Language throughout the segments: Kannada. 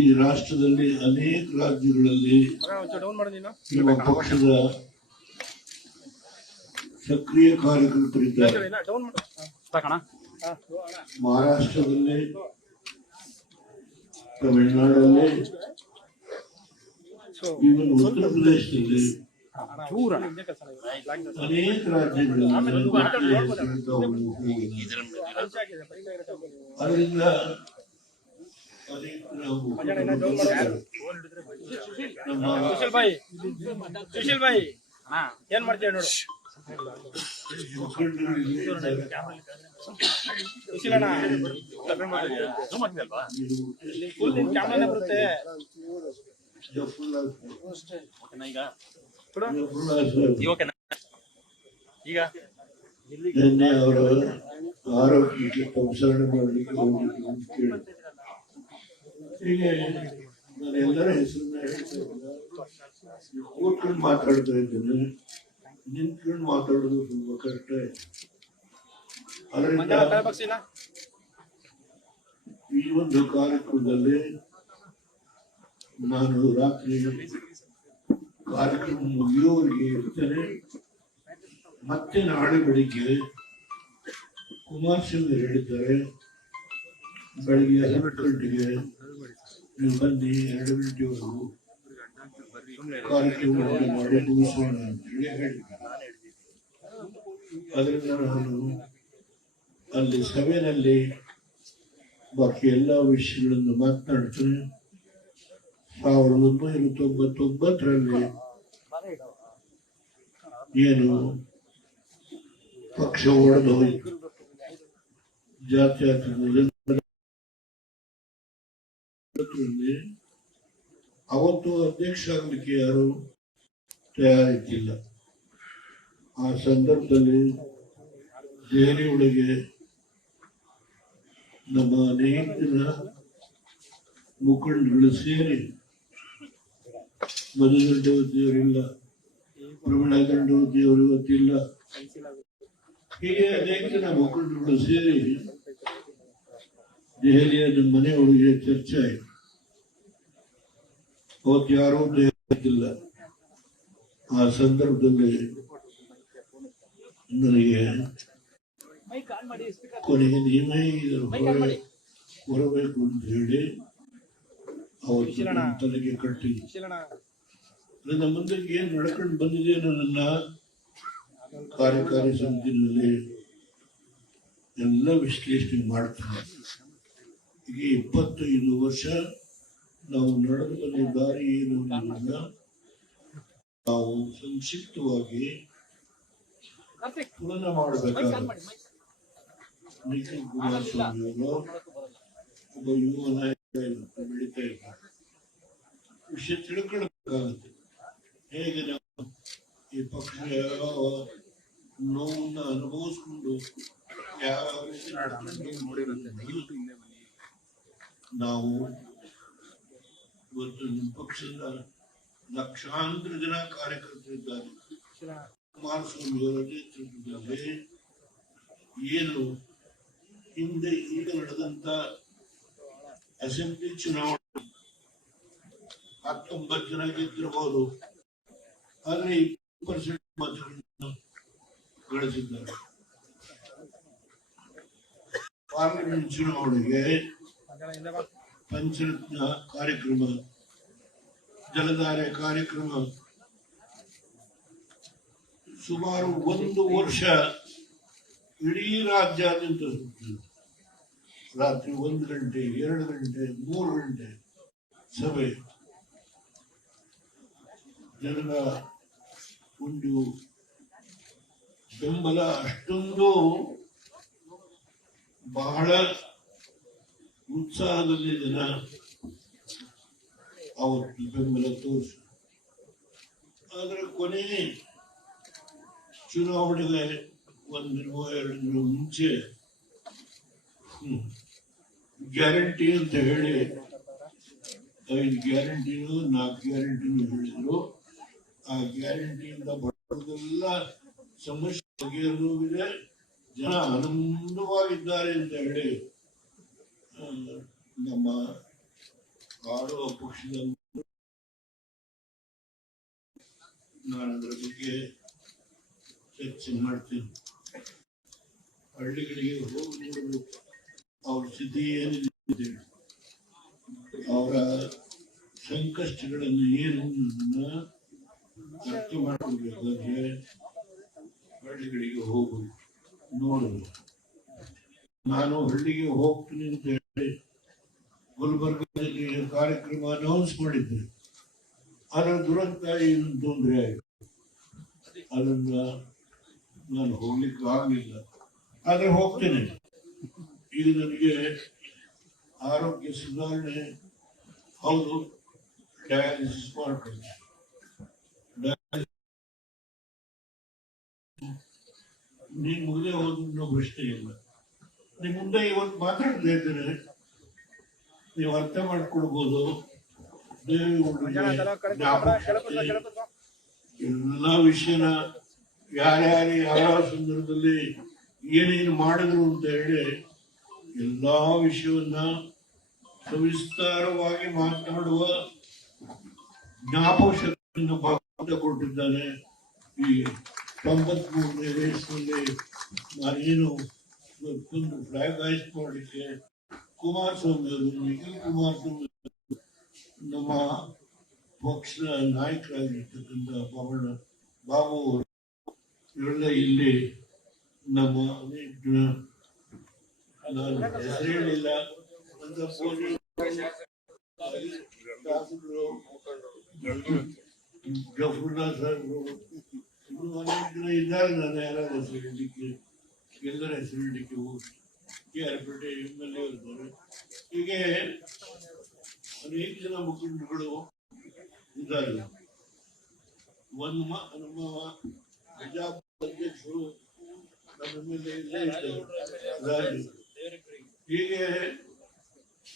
ಈ ರಾಷ್ಟ್ರದಲ್ಲಿ ಅನೇಕ ರಾಜ್ಯಗಳಲ್ಲಿ ನಿಮ್ಮ ಪಕ್ಷದ ಸಕ್ರಿಯ ಕಾರ್ಯಕರ್ತರಿದ್ದಾರೆ. ಮಹಾರಾಷ್ಟ್ರದಲ್ಲಿ, ತಮಿಳುನಾಡಲ್ಲಿ, ಇವನ್ ಉತ್ತರ ಪ್ರದೇಶದಲ್ಲಿ ಅನೇಕ ರಾಜ್ಯಗಳಲ್ಲಿ ಅದರಿಂದ ಸುಶೀಲ್ ಭಾಯಿ ಏನ್ ಮಾಡ್ತೀವಿ ನೋಡು. ಕ್ಯಾಮ್ರಾನೇ ಬರುತ್ತೆ ಈಗ ನಿನ್ನೆ ಅವರ ಆರೋಗ್ಯಕ್ಕೆ ಸಂಸ್ಕರಣೆ ಮಾಡಲಿಕ್ಕೆ ಹೋಗ್ಲಿಕ್ಕೆ ಅಂತ ಕೇಳಿದೆ. ಹೀಗೆ ನಾನು ಎಲ್ಲರ ಹೆಸರನ್ನ ಹೇಳ್ತಾ ಕೂತ್ಕೊಂಡು ಮಾತಾಡ್ತಾ ಇದ್ದೇನೆ. ನಿಂತ್ಕೊಂಡು ಮಾತಾಡೋದು ತುಂಬಾ ಕಷ್ಟ. ಅದರಿಂದ ಈ ಒಂದು ಕಾರ್ಯಕ್ರಮದಲ್ಲಿ ನಾನು ರಾತ್ರಿ ಕಾರ್ಯಕ್ರಮ ಮುಗಿಯುವವರೆಗೆ ಇರ್ತೇನೆ. ಮತ್ತೆ ನಾಳೆ ಬೆಳಿಗ್ಗೆ ಕುಮಾರಸ್ವಾಮಿ ಹೇಳಿದ್ದಾರೆ, ಬೆಳಿಗ್ಗೆ 10 ಗಂಟೆಗೆ ನೀವು ಬನ್ನಿ, 2 ಗಂಟೆವರೆಗೂ ಕಾರ್ಯಕ್ರಮವನ್ನು ಮಾಡಿ ಮುಗಿಸೋಣ ಅಂತೇಳಿ ಹೇಳಿದ್ದಾರೆ. ಅದರಿಂದ ನಾನು ಅಲ್ಲಿ ಸಭೆಯಲ್ಲಿ ಬಾಕಿ ಎಲ್ಲ ವಿಷಯಗಳನ್ನು ಮಾತನಾಡ್ತೇನೆ. 1999ರಲ್ಲಿ ಏನು ಪಕ್ಷ ಒಡೆದು ಹೋಯಿತು, ಜಾತ್ಯತೀತ ಅವತ್ತು ಅಧ್ಯಕ್ಷ ಆಗಲಿಕ್ಕೆ ಯಾರು ತಯಾರಿದ್ದಿಲ್ಲ. ಆ ಸಂದರ್ಭದಲ್ಲಿ ದೆಹಲಿ ಒಳಗೆ ನಮ್ಮ ಅನೇಕ ಜನ ಮುಖಂಡಗಳು ಸೇರಿ, ಮಧುಗಂಡವತಿಯವರಿಲ್ಲ, ಪ್ರವೀಣಾ ಗಂಡವತಿಯವರು ಇವತ್ತಿಲ್ಲ, ಹೀಗೆ ಅನೇಕ ಜನ ಮುಖಂಡಗಳು ಸೇರಿ ದೆಹಲಿಯ ಮನೆ ಒಳಗೆ ಚರ್ಚೆ ಆಯಿತು. ಅವತ್ತು ಯಾರೂ ಇಲ್ಲ. ಆ ಸಂದರ್ಭದಲ್ಲಿ ನನಗೆ ಕೊನೆಗೆ ನೀವೇ ಹೊರಬೇಕು ಅಂತ ಹೇಳಿ ಅವತ್ತು ತಲೆಗೆ ಕಟ್ಟಿ ನನ್ನ ಮುಂದೆ ಏನ್ ನಡ್ಕೊಂಡು ಬಂದಿದೆ ನನ್ನ ಕಾರ್ಯಕಾರಿ ಸಮಿತಿನಲ್ಲಿ ಎಲ್ಲ ವಿಶ್ಲೇಷಣೆ ಮಾಡ್ತೀನಿ. ಈಗ 25 ವರ್ಷ ನಾವು ನಡೆದು ಬಂದ ದಾರಿ ಏನು ಅನ್ನೋದನ್ನ ನಾವು ಸಂಕ್ಷಿಪ್ತವಾಗಿ ತುಲನೆ ಮಾಡಬೇಕಾಗುತ್ತೆ. ನಿಖಿಲ್ ಕುಮಾರಸ್ವಾಮಿ ಅವರು ಒಬ್ಬ ಯುವ ನಾಯಕ ಬೆಳೀತಾ ಇದ್ದಾರೆ. ವಿಷಯ ತಿಳ್ಕೊಳ್ಬೇಕಾಗುತ್ತೆ. ಹೇಗೆ ನಾವು ಈ ಪಕ್ಷ ಯಾವ ನೋವನ್ನ ಅನುಭವಿಸ್ಕೊಂಡು ಯಾವ ನಾವು ಇವತ್ತು ನಿಮ್ಮ ಪಕ್ಷದ ಲಕ್ಷಾಂತರ ಜನ ಕಾರ್ಯಕರ್ತರಿದ್ದಾರೆ. ಕುಮಾರಸ್ವಾಮಿ ಅವರ ನೇತೃತ್ವದಲ್ಲಿ ಏನು ಹಿಂದೆ ಈಗ ನಡೆದಂತ ಅಸೆಂಬ್ಲಿ ಚುನಾವಣೆ 19 ಜನ ಗೆದ್ದಿರಬಹುದು, ಆದ್ರೆ 20% ಮತಗಳನ್ನು ಗಳಿಸಿದ್ದಾರೆ. ಪಾರ್ಲಿಮೆಂಟ್ ಚುನಾವಣೆಗೆ ಪಂಚರತ್ನ ಕಾರ್ಯಕ್ರಮ, ಜಲಧಾರೆ ಕಾರ್ಯಕ್ರಮ ಸುಮಾರು 1 ವರ್ಷ ಇಡೀ ರಾಜ್ಯಾದ್ಯಂತ ರಾತ್ರಿ 1 ಗಂಟೆ 2 ಗಂಟೆ 3 ಗಂಟೆ ಸಭೆ. ಜನರ ಒಂದು ಬೆಂಬಲ ಅಷ್ಟೊಂದು ಬಹಳ ಉತ್ಸಾಹದಲ್ಲಿ ಜನ ಅವತ್ತು ಬೆಂಬಲ ತೋರಿಸ. ಆದ್ರೆ ಕೊನೆ ಚುನಾವಣೆಗೆ 1 ದಿನ 2 ದಿನ ಮುಂಚೆ ಗ್ಯಾರಂಟಿ ಅಂತ ಹೇಳಿ 5 ಗ್ಯಾರಂಟಿನೂ 4 ಗ್ಯಾರಂಟಿನೂ ಹೇಳಿದ್ರು. ಆ ಗ್ಯಾರಂಟಿಯಿಂದ ಬಡವರಿಗೆಲ್ಲ ಸಮಸ್ಯೆ ಬಗೆಹರಿಯುವುದಿದೆ, ಜನ ಆನಂದವಾಗಿದ್ದಾರೆ ಅಂತ ಹೇಳಿ ನಮ್ಮ ಆಡುವ ಪಕ್ಷದ ನಾನು ಅದರ ಬಗ್ಗೆ ಚರ್ಚೆ ಮಾಡ್ತೇನೆ. ಹಳ್ಳಿಗಳಿಗೆ ಹೋಗಿ ನೋಡಲು ಅವ್ರ ಸ್ಥಿತಿ ಏನಿದೆ, ಅವರ ಸಂಕಷ್ಟಗಳನ್ನು ಏನು ಅನ್ನೋದನ್ನ ಅರ್ಥ ಮಾಡ್ಕೊಳ್ಬೇಕಾದ್ರೆ ಹಳ್ಳಿಗಳಿಗೆ ಹೋಗು ನೋಡುದು. ನಾನು ಹಳ್ಳಿಗೆ ಹೋಗ್ತೀನಿ ಅಂತ ಹೇಳಿ ಗುಲ್ಬರ್ಗದಲ್ಲಿ ಕಾರ್ಯಕ್ರಮ ಅನೌನ್ಸ್ ಮಾಡಿದ್ದೆ. ಅದರ ದುರಂತ ಏನು ತೊಂದರೆ ಆಯಿತು, ಅದನ್ನ ನಾನು ಹೋಗ್ಲಿಕ್ಕೆ ಆಗಲಿಲ್ಲ. ಆದ್ರೆ ಹೋಗ್ತೇನೆ. ಈಗ ನನಗೆ ಆರೋಗ್ಯ ಸುಧಾರಣೆ ಹೌದು, ಡಯಾಲಿಸಿಸ್ ಮಾಡ್ತೀನಿ. ನೀನ್ ಮುಗಿದೇ ಹೋದ್ರೂ ಪ್ರಶ್ನೆ ಇಲ್ಲ. ನಿಮ್ ಮುಂದೆ ಇವತ್ತು ಮಾತಾಡ್ತಾ ಇದ್ದೇನೆ, ನೀವು ಅರ್ಥ ಮಾಡ್ಕೊಳ್ಬಹುದು. ಎಲ್ಲ ವಿಷಯನ ಯಾರ್ಯಾರು ಯಾವ ಸಂದರ್ಭದಲ್ಲಿ ಏನೇನು ಮಾಡಿದ್ರು ಅಂತ ಹೇಳಿ ಎಲ್ಲಾ ವಿಷಯವನ್ನ ಸವಿಸ್ತಾರವಾಗಿ ಮಾತನಾಡುವ ಜ್ಞಾಪಕ ಶಕ್ತಿಯನ್ನು ಭಗವಂತ ಕೊಟ್ಟಿದ್ದಾನೆ. ಈ 93ನೇ ವಯಸ್ಸಿನಲ್ಲಿ ನಾನೇನು ಒಂದು ಫ್ಲಾಗ್ ಹಾಯ್ಸ್ ಮಾಡಲಿಕ್ಕೆ ಕುಮಾರಸ್ವಾಮಿ ಅವರು, ನಿಖಿಲ್ ಕುಮಾರಸ್ವಾಮಿ ನಮ್ಮ ಪಕ್ಷದ ನಾಯಕರಾಗಿರ್ತಕ್ಕಂಥ ಬಾಬು ಅವರು ಇವೆಲ್ಲ ಇಲ್ಲಿ ನಮ್ಮ ನಾನು ಹೆಸರು ಹೇಳಿಲ್ಲ ಅಂತ ಗಫೂರ್ನಾಥ್ ಸಾಹೇಬರು ಅನೇಕ ಜನ ಇದ್ದಾರೆ. ನಾನು ಯಾರಾದ್ರೂ ಹೆಸರು ಹೇಳಲಿಕ್ಕೆ, ಎಲ್ಲರ ಹೆಸರು ಹೇಳಲಿಕ್ಕೆ ಹೋಗಿ KR ಪೇಟೆ MLA ಇದ್ದಾರೆ. ಹೀಗೆ ಅನೇಕ ಜನ ಮುಖಂಡರುಗಳು ಇದ್ದಾರೆ. ನಮ್ಮ ಬಿಜಾಪುರ ಅಧ್ಯಕ್ಷರು ನಮ್ಮ ಮೇಲೆ ಇದ್ದಾರೆ. ಹೀಗೆ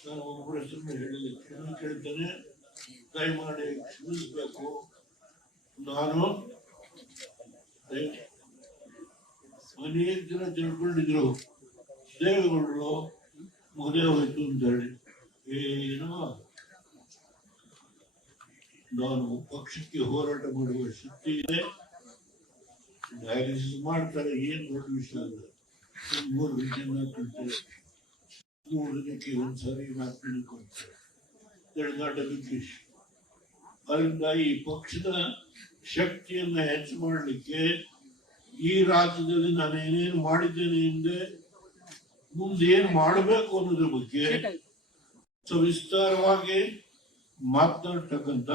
ನಾನು ಒಬ್ಬರ ಹೆಸರನ್ನು ಹೇಳಿದೆ, ಕ್ಷಮೆ ಕೇಳ್ತೇನೆ, ದಯಮಾಡಿ ಕ್ಷಮಿಸಬೇಕು. ನಾನು ಅನೇಕ ಜನ ತಿಳ್ಕೊಂಡಿದ್ರು ದೇವೇಗೌಡರು ಮುಗದೆ ಹೋಯ್ತು ಅಂತ ಹೇಳಿ. ಏನೋ ನಾನು ಪಕ್ಷಕ್ಕೆ ಹೋರಾಟ ಮಾಡುವ ಶಕ್ತಿ ಇದೆ. ಡಯಾಲಿಸಿಸ್ ಮಾಡ್ತಾರೆ, ಏನ್ ದೊಡ್ಡ ವಿಷಯ ಅಲ್ಲ. 3 ಗಂಟೆ ಮಾತಾಡ್ತಾರೆ, 3 ದಿನಕ್ಕೆ ಒಂದ್ಸರಿ ಮಾತಾಡ್ಕೊಳ್ತಾರೆ. ಅದರಿಂದ ಈ ಪಕ್ಷದ ಶಕ್ತಿಯನ್ನ ಹೆಚ್ಚು ಮಾಡಲಿಕ್ಕೆ ಈ ರಾಜ್ಯದಲ್ಲಿ ನಾನು ಏನೇನು ಮಾಡಿದ್ದೇನೆ ಹಿಂದೆ, ಮುಂದೆ ಏನ್ ಮಾಡಬೇಕು ಅನ್ನೋದ್ರ ಬಗ್ಗೆ ಸವಿಸ್ತಾರವಾಗಿ ಮಾತನಾಡ್ತಕ್ಕಂಥ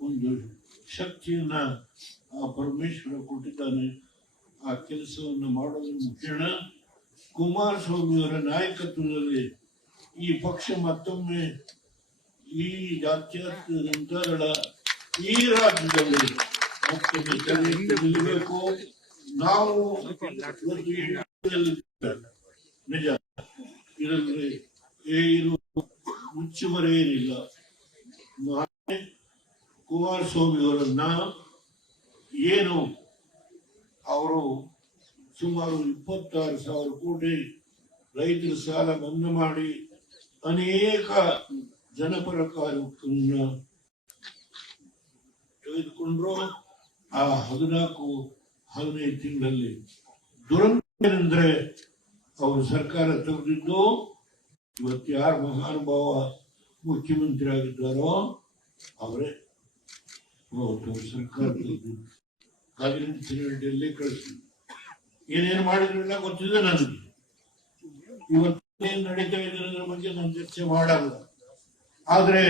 ಒಂದು ಶಕ್ತಿಯನ್ನ ಆ ಪರಮೇಶ್ವರ ಕೊಟ್ಟಿದ್ದಾನೆ. ಆ ಕೆಲಸವನ್ನು ಮಾಡೋದ್ರ ಮುಖೇನ ಕುಮಾರಸ್ವಾಮಿಯವರ ನಾಯಕತ್ವದಲ್ಲಿ ಈ ಪಕ್ಷ ಮತ್ತೊಮ್ಮೆ ಈ ಜಾತ್ಯತೀತ ಜನತಾದಳ ಈ ರಾಜ್ಯದಲ್ಲಿ ಮತ್ತೊಮ್ಮೆ ನಿಲ್ಲಬೇಕು. ನಾವು ನಿಜ ಇದರಲ್ಲಿ ಏನು ಮುಚ್ಚುಮರೆಯೇನಿಲ್ಲ. ಕುಮಾರಸ್ವಾಮಿ ಅವರನ್ನ ಏನು ಅವರು ಸುಮಾರು 26,000 ಕೋಟಿ ರೈತರ ಸಾಲ ಮನ್ನಾ ಮಾಡಿ ಅನೇಕ ಜನಪರ ಕಾರ್ಯಕ್ರಮವನ್ನು ತೆಗೆದುಕೊಂಡ್ರು. ಆ 14-15 ತಿಂಗಳಲ್ಲಿ ದುರಂತ ಏನಂದ್ರೆ ಅವರು ಸರ್ಕಾರ ತೆಗೆದಿದ್ದು ಇವತ್ತು ಯಾರು ಮಹಾನುಭಾವ ಮುಖ್ಯಮಂತ್ರಿ ಆಗಿದ್ದಾರೋ ಅವರೇ ಸರ್ಕಾರ ತೆಗೆದಿದ್ದು. ಕಾಂಗ್ರೆಸ್ ಡೆಲ್ಲಿ ಕಳಿಸಿ ಏನೇನು ಮಾಡಿದ್ರೆಲ್ಲ ಗೊತ್ತಿದೆ ನನಗೆ. ಇವತ್ತೇನು ನಡೀತಾ ಇದೆ ಅನ್ನೋದ್ರ ಬಗ್ಗೆ ನಾನು ಚರ್ಚೆ ಮಾಡಲ್ಲ. ಆದ್ರೆ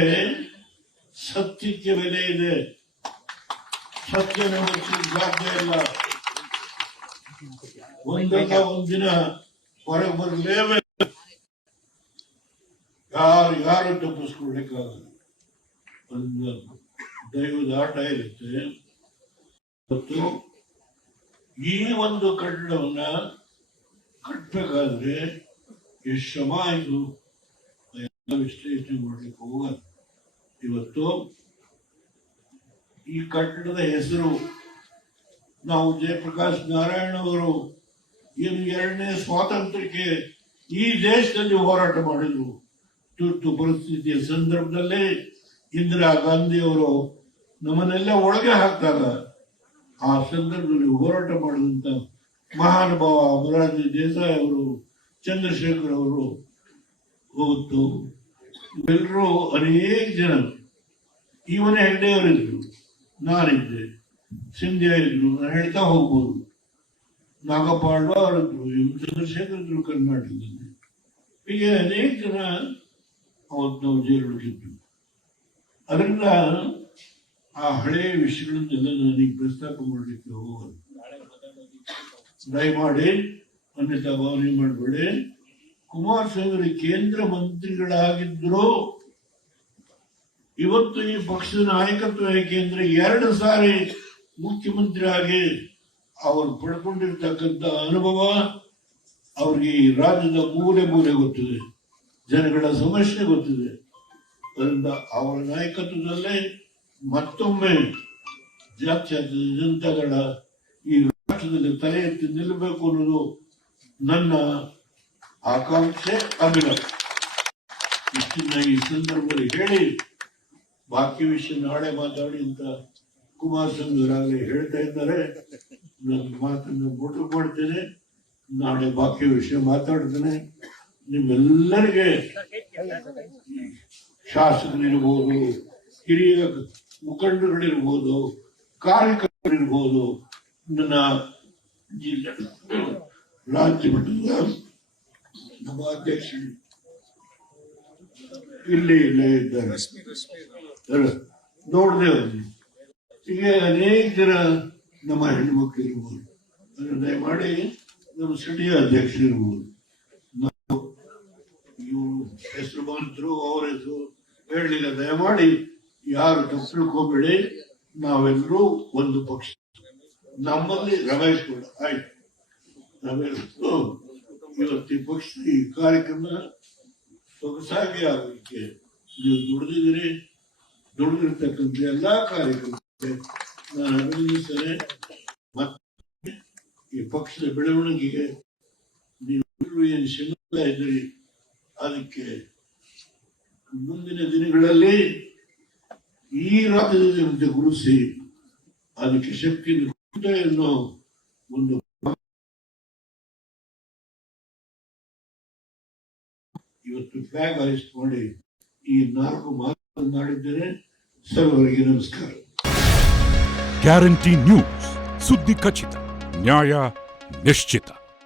ಸತ್ಯಕ್ಕೆ ಬೆಲೆ ಇದೆ. ಸತ್ಯನ ಮುಚ್ಚಲಿಕ್ಕೆ ಸಾಧ್ಯ ಇಲ್ಲ. ಒಂದಲ್ಲ ಒಂದಿನ ಹೊರಗೆ ಬರಲೇಬೇಕು. ಯಾರು ತಪ್ಪಿಸ್ಕೊಳ್ಲಿಕ್ಕಾಗಲ್ಲ. ಒಂದು ದೈವದ ಆಟ ಇರುತ್ತೆ. ಮತ್ತು ಈ ಒಂದು ಕಟ್ಟಡವನ್ನ ಕಟ್ಟಬೇಕಾದ್ರೆ ಎಷ್ಟು ಶ್ರಮ ಆಯಿತು ವಿಶ್ಲೇಷಣೆ ಮಾಡ್ಲಿಕ್ಕೆ ಹೋಗಲ್ಲ. ಇವತ್ತು ಈ ಕಟ್ಟಡದ ಹೆಸರು ನಾವು ಜಯಪ್ರಕಾಶ್ ನಾರಾಯಣ ಅವರು ಏನು 2ನೇ ಸ್ವಾತಂತ್ರ್ಯಕ್ಕೆ ಈ ದೇಶದಲ್ಲಿ ಹೋರಾಟ ಮಾಡಿದ್ರು. ತುರ್ತು ಪರಿಸ್ಥಿತಿಯ ಸಂದರ್ಭದಲ್ಲಿ ಇಂದಿರಾ ಗಾಂಧಿ ಅವರು ನಮ್ಮನ್ನೆಲ್ಲ ಒಳಗೆ ಹಾಕ್ತಾರೆ. ಆ ಸಂದರ್ಭದಲ್ಲಿ ಹೋರಾಟ ಮಾಡಿದಂತ ಮಹಾನುಭಾವ ಮೊರಾರ್ಜಿ ದೇಸಾಯಿ ಅವರು, ಚಂದ್ರಶೇಖರ್ ಅವರು ಹೋಗುತ್ತು, ಎಲ್ಲರೂ ಅನೇಕ ಜನ, ಇವನ ಹೆಗ್ಡೆ ಅವರಿದ್ರು, ನಾನಿದ್ದೆ, ಸಿಂಧ್ಯಾ ಇದ್ರು, ನಾನು ಹೇಳ್ತಾ ಹೋಗ್ಬೋದು, ನಾಗಪಾಂಡ ಅವರಿದ್ರು, ಚಂದ್ರಶೇಖರ್ ಇದ್ರು ಕರ್ನಾಟಕದಲ್ಲಿ. ಹೀಗೆ ಅನೇಕ ಜನ ಅವತ್ತು ನಾವು ಜೈಲೊಳಗಿದ್ದು. ಅದರಿಂದ ಆ ಹಳೆಯ ವಿಷಯಗಳನ್ನೆಲ್ಲ ನನಗೆ ಪ್ರಸ್ತಾಪ ಮಾಡಲಿಕ್ಕೆ ಹೋಗೋದು ದಯಮಾಡಿ ಅನ್ಯತಾ ಭಾವನೆ ಮಾಡಬೇಡಿ. ಕುಮಾರಸ್ವಾಮಿ ಕೇಂದ್ರ ಮಂತ್ರಿಗಳಾಗಿದ್ರು, ಇವತ್ತು ಈ ಪಕ್ಷದ ನಾಯಕತ್ವ ಏಕೆಂದ್ರೆ 2 ಸಾರಿ ಮುಖ್ಯಮಂತ್ರಿ ಆಗಿ ಅವರು ಪಡ್ಕೊಂಡಿರ್ತಕ್ಕಂಥ ಅನುಭವ ಅವ್ರಿಗೆ ಈ ರಾಜ್ಯದ ಮೂಲೆ ಮೂಲೆ ಗೊತ್ತಿದೆ, ಜನಗಳ ಸಮಸ್ಯೆ ಗೊತ್ತಿದೆ. ಅದರಿಂದ ಅವರ ನಾಯಕತ್ವದಲ್ಲೇ ಮತ್ತೊಮ್ಮೆ ಜಾತ್ಯತೀತ ಜನತಾದಳ ಈ ರಾಷ್ಟ್ರದಲ್ಲಿ ತಲೆ ಎತ್ತಿ ನಿಲ್ಲಬೇಕು ಅನ್ನೋದು ನನ್ನ ಆಕಾಂಕ್ಷೆ, ಅಭಿಲಾಷೆ. ಇಷ್ಟನ್ನ ಈ ಸಂದರ್ಭದಲ್ಲಿ ಹೇಳಿ, ಬಾಕಿ ವಿಷಯ ನಾಳೆ ಮಾತಾಡಿ ಅಂತ ಕುಮಾರಸ್ವಾಮಿ ಅವರಾಗಲೇ ಹೇಳ್ತಾ ಇದ್ದಾರೆ. ನನ್ನ ಮಾತನ್ನು ಮೊಟಕು ಮಾಡ್ತೇನೆ, ನಾಳೆ ಬಾಕಿ ವಿಷಯ ಮಾತಾಡ್ತೇನೆ. ನಿಮ್ಮೆಲ್ಲರಿಗೆ, ಶಾಸಕರಿರ್ಬೋದು, ಹಿರಿಯ ಮುಖಂಡರುಗಳಿರ್ಬೋದು, ಕಾರ್ಯಕರ್ತರಿರ್ಬೋದು, ನನ್ನ ಜಿಲ್ಲೆ ರಾಜ್ಯ ಮಟ್ಟದ ನಮ್ಮ ಅಧ್ಯಕ್ಷರು ಇಲ್ಲೇ ಇದ್ದಾರೆ, ನೋಡಿದೆ. ಹೀಗೆ ಅನೇಕ ಜನ ನಮ್ಮ ಹೆಣ್ಣುಮಕ್ಳು ಇರ್ಬೋದು, ದಯಮಾಡಿ ನಮ್ಮ ಸಿಟಿಯ ಅಧ್ಯಕ್ಷರಿರ್ಬೋದು, ನಾವು ಇವರು ಹೆಸರು ಬಂದ್ರು, ಅವ್ರ ಹೆಸರು ಹೇಳಲಿಲ್ಲ, ದಯಮಾಡಿ ಯಾರು ತಪ್ಪು ತಿಳ್ಕೋಬೇಡಿ. ನಾವೆಲ್ಲರೂ ಒಂದು ಪಕ್ಷ. ನಮ್ಮಲ್ಲಿ ರಮೇಶ್ ಕೂಡ ಆಯ್ತು, ನಾವೆಲ್ಲರೂ ಇವತ್ತು ಈ ಪಕ್ಷದ ಈ ಕಾರ್ಯಕ್ರಮ ಸೊಗಸಾಗಿ ಆಗಲಿಕ್ಕೆ ನೀವು ದುಡಿದಿದ್ದೀರಿ. ದುಡಿದಿರ್ತಕ್ಕಂಥ ಎಲ್ಲಾ ಕಾರ್ಯಕ್ರಮಕ್ಕೆ ನಾನು ಅಭಿನಂದಿಸ್ತೇನೆ. ಮತ್ತೆ ಈ ಪಕ್ಷದ ಬೆಳವಣಿಗೆಗೆ ನೀವು ಏನು ಶ್ರಮಿಸ್ತಾ ಇದ್ದೀರಿ, ಅದಕ್ಕೆ ಮುಂದಿನ ದಿನಗಳಲ್ಲಿ ಈ ರಾಜ್ಯದ ಜನತೆ ಗುರುಸಿ ಅದಕ್ಕೆ ಶಕ್ತಿ ಅನ್ನೋ ಒಂದು ಇವತ್ತು ಫ್ಲಾಗ್ ಹಾರಿಸ್ಟ್ ಮಾಡಿ ಈ 4 ಮಾತನಾಡಿದ್ದೇನೆ. ಸರ್ವರಿಗೆ ನಮಸ್ಕಾರ. ಗ್ಯಾರಂಟಿ ನ್ಯೂಸ್, ಸುದ್ದಿ ಖಚಿತ, ನ್ಯಾಯ ನಿಶ್ಚಿತ.